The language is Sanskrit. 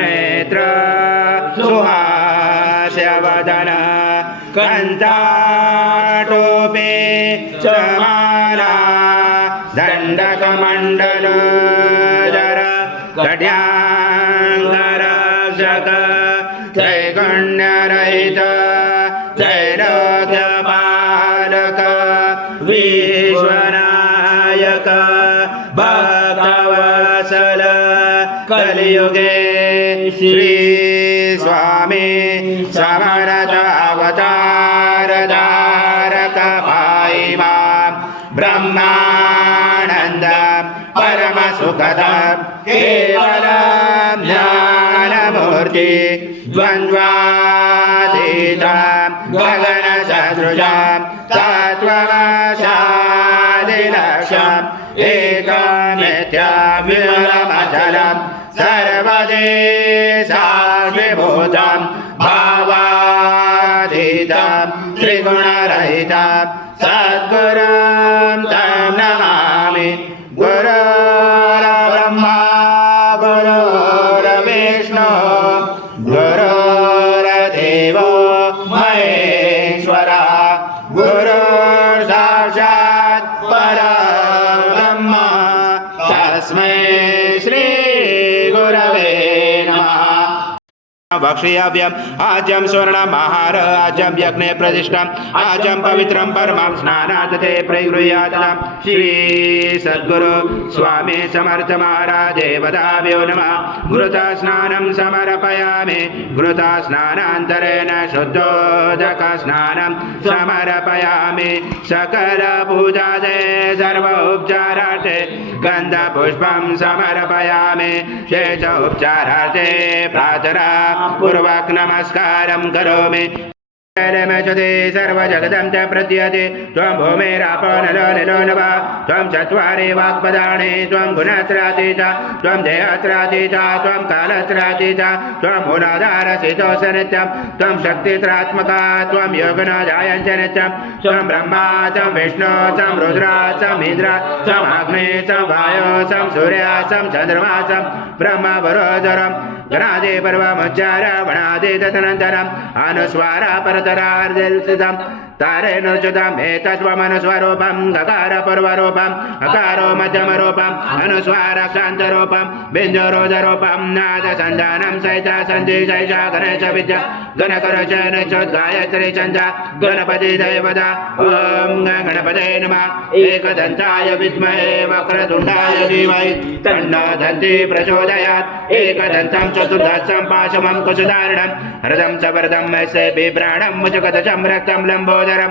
नेत्र सुहास्यवदन कन्दाटोपे चमाला दण्डकमण्डलधर कट्याङ्गरक्षक त्रैगुण्यरहित त्रैलोक्यपालक विश्वनायक भक्तवत्सल कलियुगे श्री स्वामी समर्थ अवतार धारक पाहि मां ब्रह्मानंद परम सुखद केवल ज्ञानमूर्ति द्वन्द्वातीत गगन सदृशं तत्त्वमशादिलक्ष्यम् एकनित्यविमलमचलं सर्वदेशाभिभूतं भावातीतं त्रिगुणरहितं सद्गुरुं तं नमामि। गुरुर्ब्रह्मा गुरुर्विष्णु गुरुर्देवो महेश्वरः गुरुर्साक्षात् परब्रह्म तस्मै श्री गुरवे नमः। भक्ष्याव्यम आज्यम स्वर्णमहार आज्यम यज्ञ प्रतिष्ठा आज्यम पवित्रम परमं स्नानात् ते प्रगृह्यात् श्री सद्गुरु स्वामी समर्थ महाराज देवताभ्यो नमः। घृता स्नानं समर्पयामि घृता स्नानान्तरेण शुद्धोदक स्नानं समर्पयामि सकल पूजादे सर्व उपचारार्थे गन्धपुष्पं समर्पयामि शेष उपचारार्थे प्रार्थना पूर्वक नमस्कारं करोमि। नमस्ते सर्वजगतं च प्रत्यते त्वं भूमिरापो नलो निलो नभः त्वं चत्वारि वाक्पदानि त्वं गुणत्रयातीता त्वं देहत्रयातीता त्वं कालत्रयातीता त्वं मूलाधारस्थितोऽसि नित्यं त्वं शक्तित्रात्मका त्वं योगनाजायं च नित्यं त्वं ब्रह्मा चं विष्णु चं रुद्रा चं इन्द्र चं अग्नि चं वायो चं सूर्य चं चन्द्रमा चं ब्रह्म वरोदरं गणादि पर्वमुच्चार वणादि तदनन्तरम् अनुस्वार परतरार्धल्सितं तारेण च्युतम् एतत्त्वमनुस्वरूपं गकार पूर्वरूपम् अकारो मध्यमरूपम् अनुस्वाराक्षान्तरूपं बिन्दुरोधरूपं नादसन्धानं सहित सन्धिशैषा गणेश विद्या गणकरचनचोद्गायत्री छन्दा गणपति दैवता ॐ गणपते नमः। एकदन्ताय विद्महे वक्रतुण्डाय धीमहि तन्नो दन्ती प्रचोदयात्। एकदन्तं चतुर्दशं पाशमं कुशधारणं हृदं च वरदं यस्य बिभ्राणं मुचगतचं रक्तं लम्बोदरं